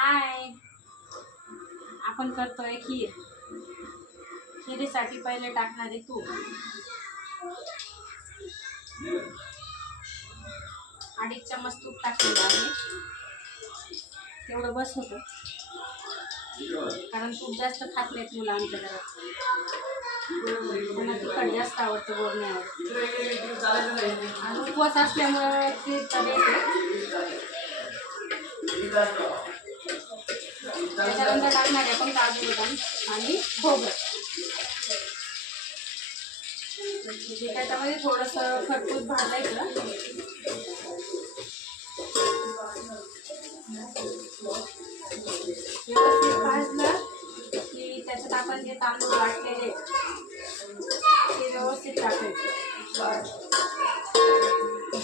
हाय आपण करतोय खीर. खिरीसाठी पहिले टाकणारे तूप. अडीच चमच तूप टाकलेलं आहे. तेवढं बस होतं. कारण तूप जास्त खात नाहीत मुलं आमच्या घरात. त्यांना तिखट जास्त आवडतं गोड नाही आवडतं. उपवास असल्यामुळं ते त्याच्यानंतर टाकणार आहे आपण काजू बदाम आणि खोबरं. म्हणजे त्याच्यामध्ये थोडंसं खरपूस भाजायचं व्यवस्थित भाजलं की त्याच्यात आपण जे तांदूळ वाटलेले ते व्यवस्थित टाकायचे.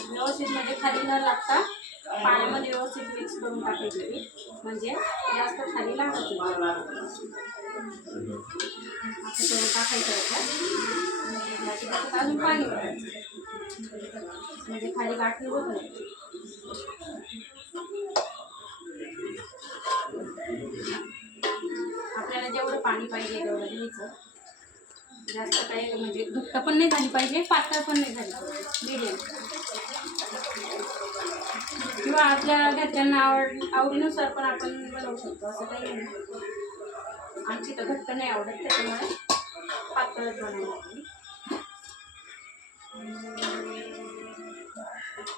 व्यवस्थित म्हणजे खाली न लागता पाण्यामध्ये व्यवस्थित मिक्स करून टाकायचे म्हणजे जास्त खाली लागत नाही. असं टाकायचं होतं बाकी अजून पाणी म्हणजे खाली गाठी होत नाही. आपल्याला जेवढं पाणी पाहिजे तेवढं घ्यायचं जास्त काही म्हणजे घट्ट पण नाही झाली पाहिजे पातळ पण नाही झाली पाहिजे. मिडियम किंवा आपल्या घरच्यांना आवड आवडीनुसार पण आपण बनवू शकतो असं काही नाही. आमची तर घट्ट नाही आवडत त्याच्यामुळे पातळच बनवणार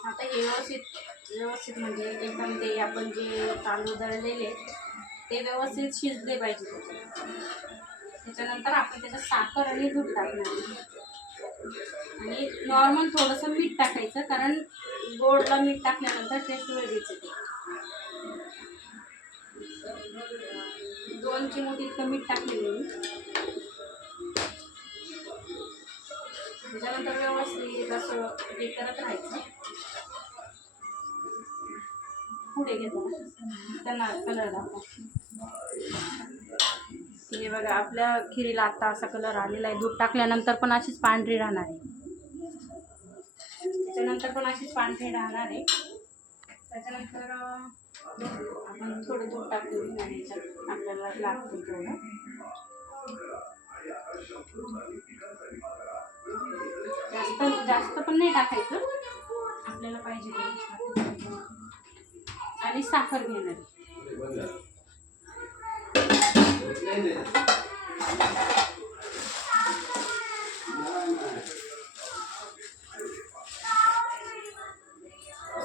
आता हे व्यवस्थित व्यवस्थित म्हणजे एकदम ते आपण जे तांदूळ दळलेले ते व्यवस्थित शिजले पाहिजे. त्याच्यानंतर आपण त्याच्यात साखर आणि दूध टाकणार. आणि नॉर्मल थोडंसं मीठ टाकायचं कारण गोडला मीठ टाकल्यानंतर टेस्ट वेगळीच येते. दोन चिमूट इतकं मीठ टाकलेलं मी. त्याच्यानंतर व्यवस्थित असं हे करत राहायचं. पुढे घेतो त्यांना कलर दाखवा. हे बघा आपल्या खिरीला आता असा कलर आलेला आहे. दूध टाकल्यानंतर पण अशीच पांढरी राहणार आहे. त्याच्यानंतर पण अशीच पांढरी राहणार आहे. त्याच्यानंतर आपण थोडं दूध टाकून आपल्याला लागते तेवढं जास्त जास्त पण नाही टाकायचं. आपल्याला पाहिजे आणि साखर घेणार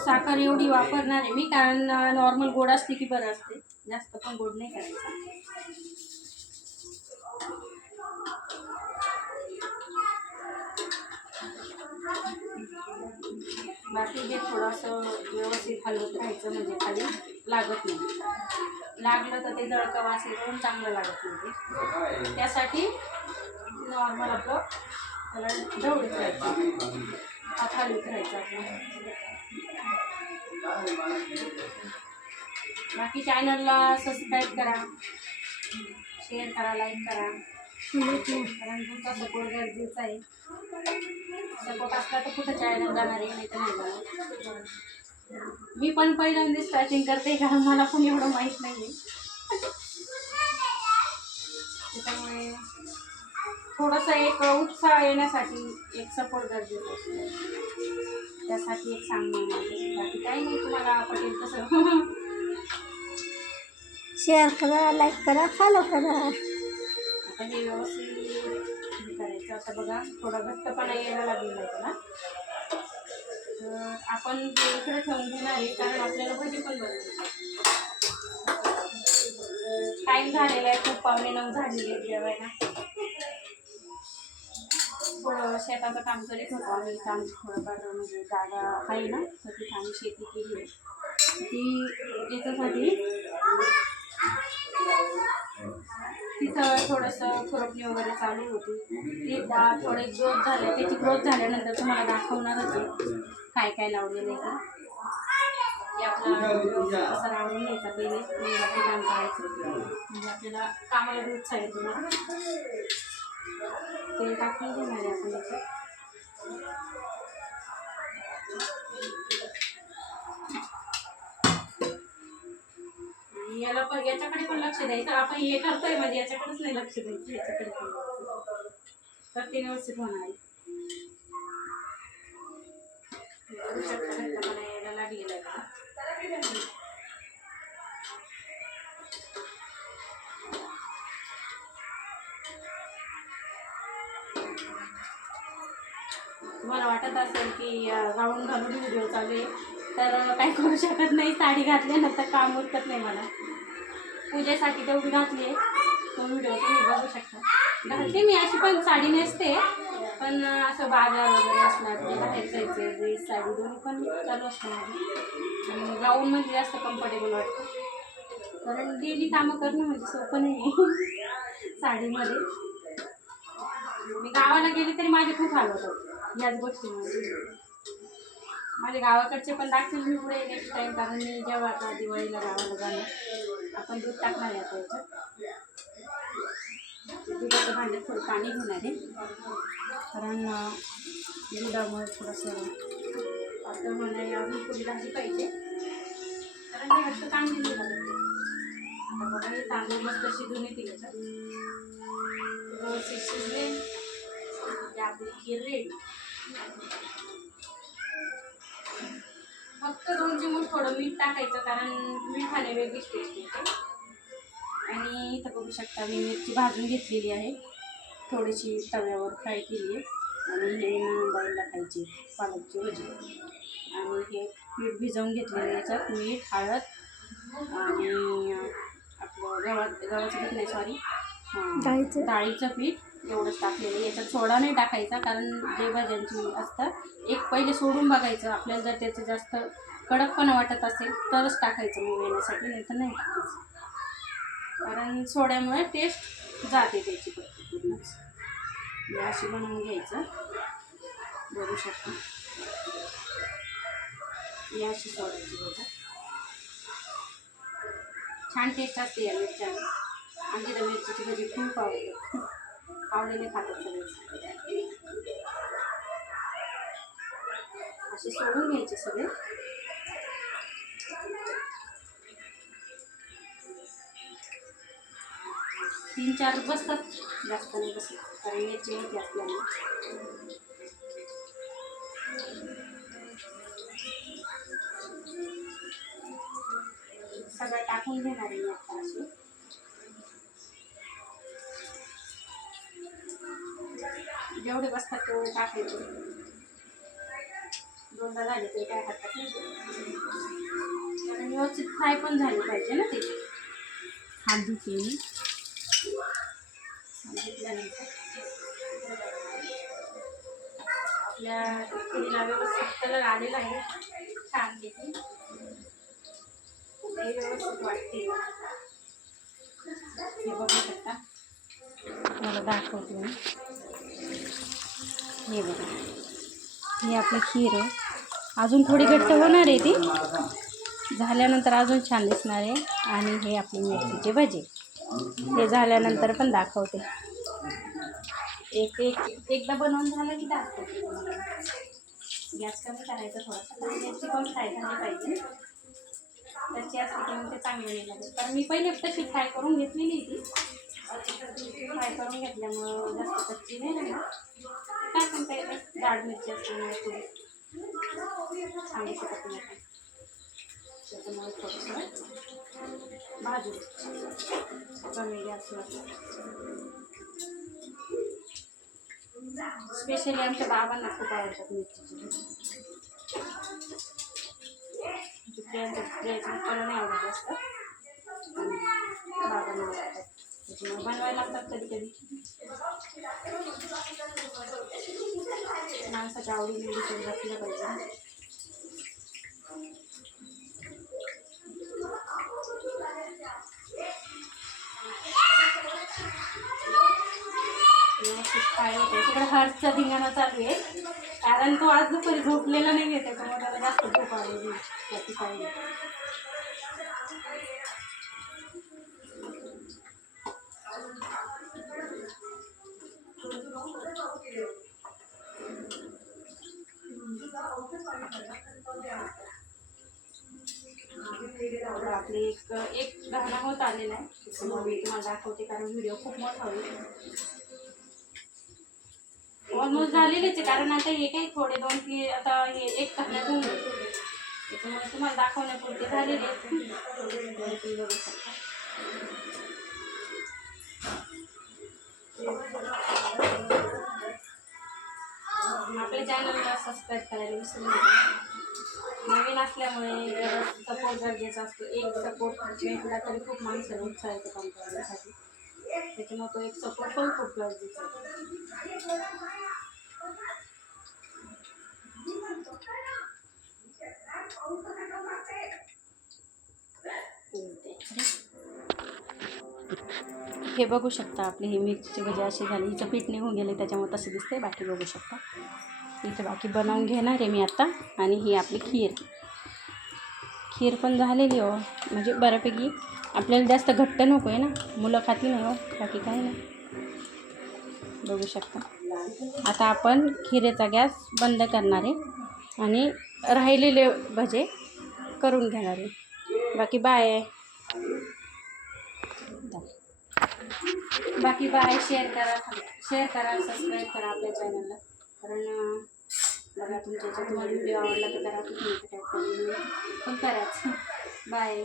साखर एवढी वापरणार आहे मी कारण नॉर्मल गोड असते की बरं असते. जास्त पण गोड नाही करायचं. बाकी हे थोडंसं व्यवस्थित हलवत राहायचं म्हणजे खाली लागत नाही. लागलं तर ते जळका वास येऊन चांगलं लागत नाही ते त्यासाठी नॉर्मल आपलं त्याला ढवळ राहायचं. हात करायचं राहायचं आपलं. बाकी चॅनलला सबस्क्राईब करा. शेअर करा लाईक करा. कारण तुमचा सपोर्ट गरजेचा आहे. सपोर्ट असला तर कुठं चॅनल जाणार आहे नाही तर नाही जाणार. मी पण पहिल्यांदा स्टार्टिंग करते कारण मला पण एवढं माहीत नाही त्याच्यामुळे थोडंसं एक उत्साह येण्यासाठी एक सपोर्ट गरजेचं असतो. त्यासाठी एक सांगणं. बाकी काही नाही तुम्हाला पटेल तसं. शेअर करा लाईक करा फॉलो करा. आता हे व्यवस्थित करायचं. आता बघा थोडा घट्टपणा यायला आहे त्याला तर आपण इकडे ठेवून घेणार आहे कारण आपल्याला भजी पण बनवायची टाईम झालेला आहे खूप पावणे नऊ झालेले आहेत जेवायला. थोडं शेताचं काम करीत होतो आम्ही काम थोडंफार म्हणजे जागा आहे ना तर तिथे आम्ही शेती केली आहे. ती याच्यासाठी तिथं थोडंसं खुरपणी वगैरे चालू होती. ती डाळ थोडे ग्रोथ झाले. त्याची ग्रोथ झाल्यानंतर तुम्हाला दाखवणारच आहे काय काय लावलेलं आहे ते. म्हणजे आपला असं लावून घ्यायचा पहिले. म्हणजे बाकी काम करायचं. म्हणजे आपल्याला कामाला बी उत्साह तेल टाकून घेणार आहे आपण याच्यात याला पण याच्याकडे पण लक्ष द्यायचं. आपण हे करतोय म्हणजे याच्याकडेच नाही लक्ष द्यायचं याच्याकडे पण तर ते व्यवस्थित होणार आहे. मला यायला लागलेलं आहे तुम्हाला वाटत असेल की गाऊन घालून व्हिडिओ चालू आहे. तर काही करू शकत नाही साडी घातल्यानंतर काम उरकत नाही मला. पूजेसाठी तेवढी घातली आहे. तो व्हिडिओ तुम्ही बघू शकता. घालते मी अशी पण साडी नेसते. पण असं बाजार वगैरे असणार ते बाहेर जायचं ड्रेस साडी दोन्ही पण चालू असणार आणि गाऊन म्हणजे जास्त कम्फर्टेबल वाटतं. कारण डेली कामं करणं म्हणजे सोपं नाही आहे. साडीमध्ये. मी गावाला गेले तरी माझे खूप हाल होतात. याच गोष्टीमध्ये माझ्या गावाकडचे पण दाखवेल मी पुढे नेक्स्ट टाइम कारण मी जेव्हा आता दिवाळीला गावाला जाणार आपण दूध टाकणार आहे आता याच्यात. दुधाचं भांड्यात थोडं पाणी घेणार आहे. कारण दुधामुळे थोडंसं पातळ होणार अजून थोडी भाजी पाहिजे. कारण ते घट्ट तांदूळ नाही आता बघा हे तांदूळ मस्त शिजून येतील याच्यात. व्यवस्थित शिजले. आपली खीर रेडी. फक्त दोन चिमूट थोडं मीठ टाकायचं कारण मिठाने वेगळीच टेस्ट येते. आणि इथं बघू शकता मी मिरची भाजून घेतलेली आहे. थोडीशी तव्यावर फ्राय केली आहे. आणि हे नंदाईला खायची पालकची भजी. आणि हे पीठ भिजवून घेतलेलं याच्यात मीठ हळद आणि आपलं गव्हात गव्हाचं पीठ नाही सॉरी डाळीचं? डाळीचं पीठ. एवढंच टाकलेलं याच्यात सोडा नाही टाकायचा कारण जे भाज्यांची असतं एक पहिले सोडून बघायचं. आपल्याला जर त्याचं जास्त कडकपणा वाटत असेल तरच टाकायचं मग येण्यासाठी नाही तर नाही टाकायचं. कारण सोड्यामुळे टेस्ट जाते त्याची फक्त पूर्णच अशी बनवून घ्यायचं. बघू शकता. या अशी सोडायची बघा. छान टेस्ट असते या मिरच्या आमची तर मिरचीची भजी खूप आवडते. आवडीने खातात सगळे असे सोडून घ्यायचे सगळे. तीन चार बसतात. जास्त नाही बसत. कारण याची माहिती असल्याने सगळं टाकून घेणार आहे मी आता असे जेवढे बसतात तेवढे टाकायचे. दोनदा झाले तरी काय हरकत नाही. कारण व्यवस्थित फ्राय पण झाले पाहिजे ना ते. हात धुतले मी. धुतल्यानंतर. आपल्या व्यवस्थित कलर आलेला आहे. छान पैकी. ते व्यवस्थित वाटते. हे बघू शकता. मला दाखवते मी. हे बघा. हे आपलं खीर आहे. अजून थोडी घट्ट होणार आहे ती. झाल्यानंतर अजून छान दिसणार आहे. आणि हे आपली मिरचीचे भजे. हे झाल्यानंतर पण दाखवते. एक एक एकदा बनवून झालं की दाखवते गॅस कमी करायचा थोडासा. गॅसची मिरची पण फ्राय झाली पाहिजे. त्याची असली की मग ते चांगलं नाही लागत. कारण मी पहिले तशी फ्राय करून घेतलेली ती फ्राय करून घेतल्यामुळं जास्त कच्ची नाही ना काय पण काही डाळ मिरची असल्यामुळे थोडी सांगू शकत नाही त्याच्यामुळे थोडंसं भाजू कमी गॅसवर स्पेशली आमच्या बाबांना खूप आवडतात मिरची भजी. नाही आवडत जास्त बाबांना आवडतात त्याच्यामुळे बनवायला लागतात कधी कधी माणसाच्या आवडीने विचार घातलं पाहिजे ना. तिकडे हर्षचा धिंगाणा चालू आहे. कारण तो आज दुपारी झोपलेला नाही आहे त्याच्यामुळे त्याला जास्त झोप आलेली त्याची पाहिजे एक एक घाणा होत आलेला आहे. त्याच्यामुळे मी कारण व्हिडिओ खूप मोठा होईल. ऑलमोस्ट कारण आता हे काही थोडे दोन तीन आता हे एक घाण्यात होऊन त्याच्यामुळे तुम्हाला दाखवण्यापुरते झालेले बघू शकता आपल्या विसरू नवीन असल्यामुळे सपोर्ट गरजेचा असतो. एक सपोर्ट भेटला तरी खूप माणसं उत्साह येतो काम करण्यासाठी. त्याच्यामुळे तो एक सपोर्ट पण खूप गरजेचा हे बघू शकता आपली ही मिरची भजी अशी झाली. हिचं पीठ निघून गेले त्याच्यामुळे तसे दिसते बाकी बघू शकता. इथे बाकी बनवून घेणार आहे मी आता. आणि ही आपली खीर. खीर पण झालेली हो. म्हणजे बऱ्यापैकी आपल्याला जास्त घट्ट नको आहे ना. मुलं खाती नाही हो. बाकी काही नाही. बघू शकता. आता आपण खिरेचा गॅस बंद करणार आहे. आणि राहिलेले भजे करून घेणार आहे. बाकी बाय. बाकी बाय. शेअर करा. शेअर करा. सबस्क्राईब करा आपल्या चॅनलला कारण बघा तुमच्या याच्यात तुम्हाला व्हिडिओ आवडला तर करा तुम्ही पण कराच बाय